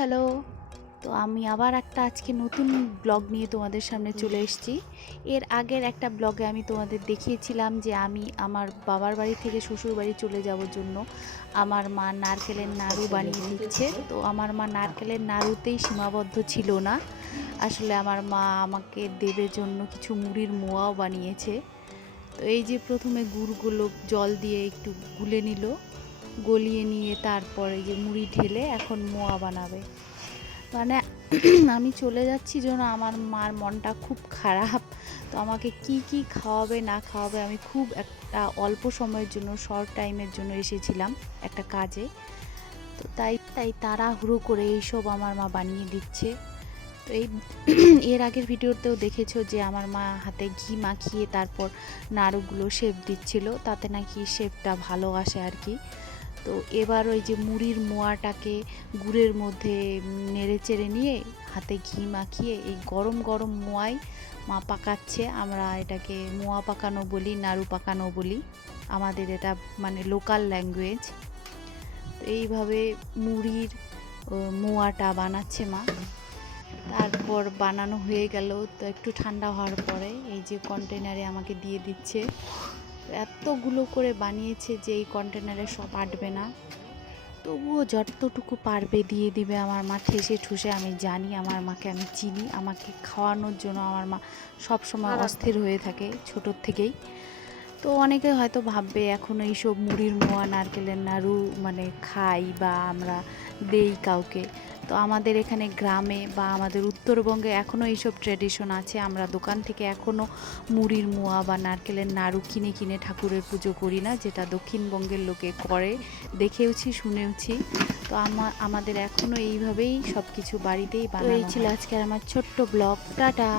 Hello. তো আমি আবার একটা আজকে নতুন ব্লগ নিয়ে তোমাদের সামনে চলে এসেছি। এর আগের একটা ব্লগে আমি তোমাদের দেখিয়েছিলাম যে আমি আমার বাবার বাড়ি থেকে শ্বশুর বাড়ি চলে যাওয়ার জন্য আমার মা নারকেলের নাড়ু বানিয়ে দিচ্ছে। তো আমার মা নারকেলের নাড়ুতেই সীমাবদ্ধ ছিল না, আসলে আমার মা আমাকে দেবের জন্য কিছু মুড়ির মোয়াও বানিয়েছে। তো এই যে প্রথমে গুড়গুলো জল দিয়ে একটু গুলে নিল, গলিয়ে নিয়ে তারপর এই যে মুড়ি ঢেলে এখন মোয়া বানাবে। মানে আমি চলে যাচ্ছি জন্য আমার মার মনটা খুব খারাপ। তো আমাকে কি কি খাওয়াবে না খাওয়াবে, আমি খুব একটা অল্প সময়ের জন্য, শর্ট টাইমের জন্য এসেছিলাম একটা কাজে। তো তাই তাই তাড়াহুড়ো করে এইসব আমার মা বানিয়ে দিচ্ছে। তো এই এর আগের ভিডিওতেও দেখেছো যে আমার মা হাতে ঘি মাখিয়ে তারপর নাড়ুগুলো শেপ দিচ্ছিল, তাতে নাকি শেপটা ভালো আসে আর কি। তো এবার ওই যে মুড়ির মোয়াটাকে গুড়ের মধ্যে নেড়ে চেড়ে নিয়ে হাতে ঘি মাখিয়ে এই গরম গরম মোয়াই মা পাকাচ্ছে। আমরা এটাকে মোয়া পাকানো বলি, নাড়ু পাকানো বলি, আমাদের এটা মানে লোকাল ল্যাঙ্গুয়েজ। তো এইভাবে মুড়ির মোয়াটা বানাচ্ছে মা। তারপর বানানো হয়ে গেল, তো একটু ঠান্ডা হওয়ার পরে এই যে কন্টেনারে আমাকে দিয়ে দিচ্ছে। এতগুলো করে বানিয়েছে যে এই কন্টেনারে সব আটবে না, তবুও যতটুকু পারবে দিয়ে দিবে আমার মা ঠেসে ঠুসে। আমি জানি আমার মাকে, আমি চিনি, আমাকে খাওয়ানোর জন্য আমার মা সবসময় অস্থির হয়ে থাকে ছোটোর থেকেই। তো অনেকে হয়তো ভাববে এখন এইসব মুড়ির মোয়া নারকেলের নাড়ু মানে খাই বা আমরা দেই কাউকে। তো আমাদের এখানে গ্রামে বা আমাদের উত্তরবঙ্গে এখনও এইসব ট্র্যাডিশন আছে। আমরা দোকান থেকে এখনও মুড়ির মোয়া বা নারকেলের নাড়ু কিনে কিনে ঠাকুরের পুজো করি না, যেটা দক্ষিণবঙ্গের লোকে করে, দেখেওছি শুনেওছি। তো আমাদের এখনও এইভাবেই সব কিছু বাড়িতেই বানানো হয়। এই ছিল আজকের আমার ছোট্ট ব্লগ। টাটা।